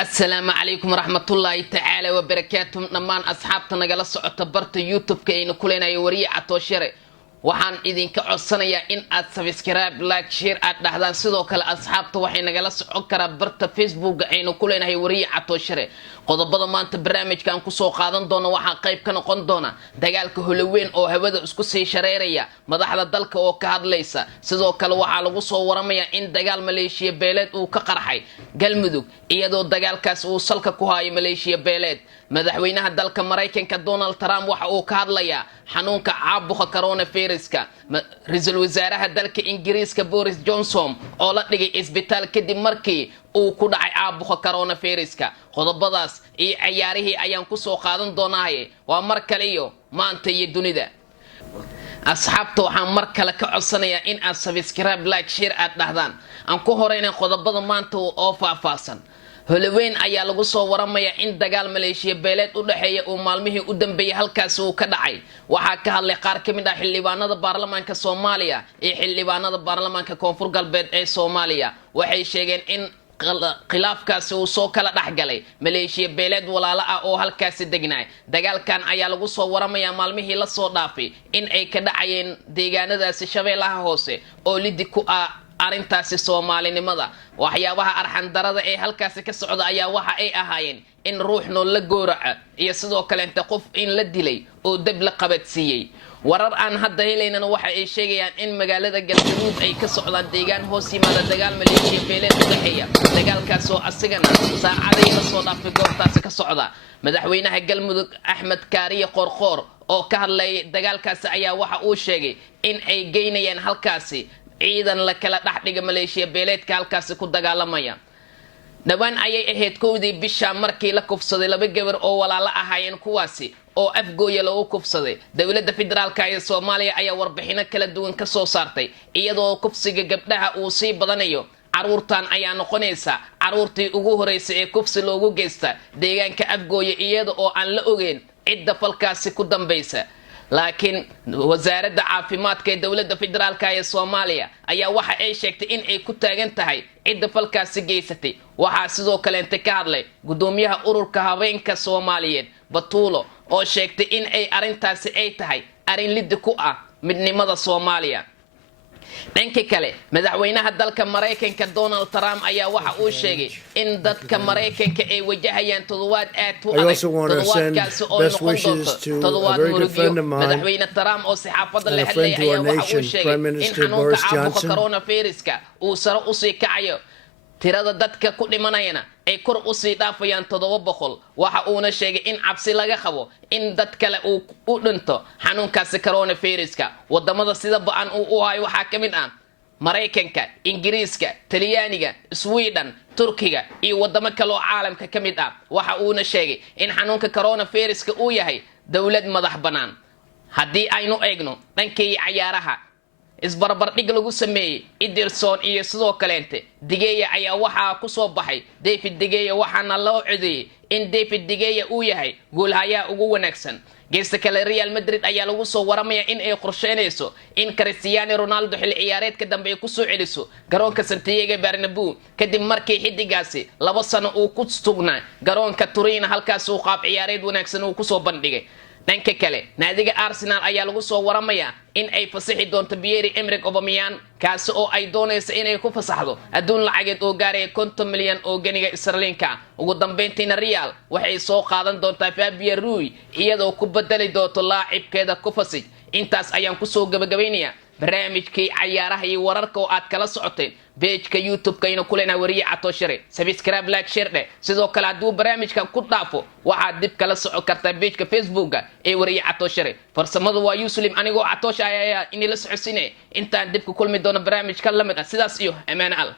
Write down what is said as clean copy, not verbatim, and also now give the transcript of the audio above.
السلام عليكم ورحمة الله تعالى وبركاته. نمان أصحابتنا نقل سعودة برت يوتيوب كأنه كلنا يوري عطوشرة waxaan idinka codsanayaa in aad subscribe like share aad dhahdaan sidoo kale asxaabta waxay nagala socon karaan barta Facebook aynu ku leenahay wariye Catoshare qodobada maanta barnaamijkan ku soo qaadan doona waxa qayb ka noqon doona dagaalka hulaweyn oo hawada isku sii shareeraya madaxda dalka oo ka hadlaysa sidoo kale waxa lagu soo waramayaa in dagaal Maleeshiya beeleed uu ka qarxay Galmudug iyadoo dagaalkaas uu salka ku hayo Maleeshiya beeleed madaxweynaha dalka Mareykanka Donald Trump waxa uu ka hadlayaa xanuunka caabuqa coronaviruska ra'iisul wasaaraha dalka Ingiriiska Boris Johnson oo la dhigay isbitaal kadib markii uu ku dhacay caabuqa coronaviruska qodobadaas iyo ciyaarihii ayaan ku soo qaadan doonaa waa mar kale iyo maanta iyo dunida asxaabta waxaan mar kale ka codsanayaa in aad subscribe like share aad dhahdaan aan ku horeynaa qodobada maanta oo faahfaahsan hulaweyn ayaa lagu soo waramayaa in dagaal Maleeshiya beeleed u dhaxeeya oo maalmihii u dambeeyay halkaas uu ka dhacay waxa ka hadlay qaar ka mid ah xildhibaanada baarlamaanka Soomaaliya ee xildhibaanada baarlamaanka Koonfur Galbeed ee Soomaaliya waxay sheegeen in khilaafkaasi uu soo kala dhaxgalay Maleeshiya beeleed walaalo ah oo halkaas degnaa dagaalkan ayaa lagu soo waramayaa maalmihii la soo dhaafay in ay ka dhacayeen deegaanadaasi Shabeellaha Hoose oo lidi ku ah arintaasi Soomaalinimada waxyaabaha arxan darada ee halkaas ka socda ayaa waxa ay ahaayeen in ruux nool la gooraca iyo sidoo kale inta qof in la dilay oo dab la qabadsiiyay warar aan hadda heleynana waxa ay sheegayaan in magaalada Galmudug ay ka socdaan deegaan hoos yimaada dagaal Maleeshiya beeleed u dhaxeeya dagaalkaas oo asigana saacadii la soo dhaafay goobtaas ka socda madaxweynaha Galmudug Axmed Kaariye Qorqoor oo ka hadlay dagaalkaas ayaa waxa uu sheegay in ay geynayaan halkaasi ciidan la kala dhaxdhiga Maleeshiya beeleedka halkaas ku dagaalamaya dhawaan ayay ahayd koodii bisha markii la kufsaday laba gabar oo walaalo ahaayeen kuwaasi oo afgooya lagu kufsaday dawladda federaalka ee Soomaaliya ayaa warbixino kala duwan ka soo saartay iyadoo kufsiga gabdhaha uu sii badanayo caruurtan ayaa noqonaysa caruurtii ugu horeysay ee kufsi loogu geysta deegaanka afgooya iyada oo aan la ogeyn cidda falkaasi ku dambaysa laakiin wasaaradda caafimaadka ee dawladda federaalka ee Soomaaliya ayaa waxa ay sheegtay in ay ku taagan tahay cidda falkaasi geysatay waxa sidoo kale inta ka hadlay gudoomiyaha ururka haweenka Soomaaliyeed Batuulo oo sheegtay in ay arintaasi ay tahay arin lid ku ah midnimada Soomaaliya dhanka kale madaxweynaha dalka Mareykanka Donald Trump ayaa waxa uu sheegay in dadka Mareykanka ay wajahayaan todobaad aad u adag todobaadkaasi oo noqon doonto todobaad murugyo madaxweyne Trump oo saxaafadda la hadlay ayaa waxa uu sheegay in xanuunka caabuqa coronaviruska uu sare u sii kacayo tirada dadka ku dhimanayna ay kor u sii dhaafayaan 700 waxa uuna sheegay in cabsi laga qabo in dad kale uu u dhinto xanuunkaasi coronaviruska wadamada sida baan uu hayo waxa kamid ah Mareykanka Ingiriiska Talyaaniga Sweden Turkiga iyo wadamo kale oo caalamka kamid ah waxa uuna sheegay in xanuunka coronaviruska uu yahay dawlad madax banaan hadii aynu eegno dhankii ciyaaraha isbarbar dhig lagu sameeyay Ederson iyo sidoo kaleente Digeya ayaa waxa ku soo baxay David Digeya waxaana loo codeeyay in David Digeya uu yahay goolhayaa ugu wanaagsan geesta kale Real Madrid ayaa lagu soo waramayaa in ay qorsheynayso in Cristiano Ronaldo xil ciyaareedka dambe ku soo celiso garoonka Santiago Bernabeu kadib markii xidigaasi 2 sano uu ku sugnaa garoonka Turin halkaas uu qaab ciyaareed wanaagsan uu ku soo bandhigay dhanka kale naadiga Arsenal ayaa lagu soo waramayaa in ay fasaxi doonto Pierre-Emerick Aubameyang kaas oo ay doonayso inay ku fasaxdo aduun lacageed oo gaaray 50 milyan oo ganiga Sterling-ka ugu dambeyntiina Real waxay soo qaadan doontaa Fabio Ruiz iyadoo ku bedeli doonto laacibkeeda ku fasix intaas ayaan ku soo gabagabeynaya barnaamijkii ciyaaraha iyo wararka oo aad kala socoteen page-ka YouTube-ka ina kulena wariye Catoshare subscribe like share sidoo kale haduu barnaamijkan ku dhaafo waxa dib kala socon kartaa page-ka Facebook-ga ee wariye Catoshare farsamadu waa Yuslim anigoo Catosh ayaa in la socodsiinay intaan dib ku kulmi doono barnaamijka lamid ah sidaas iyo amaan al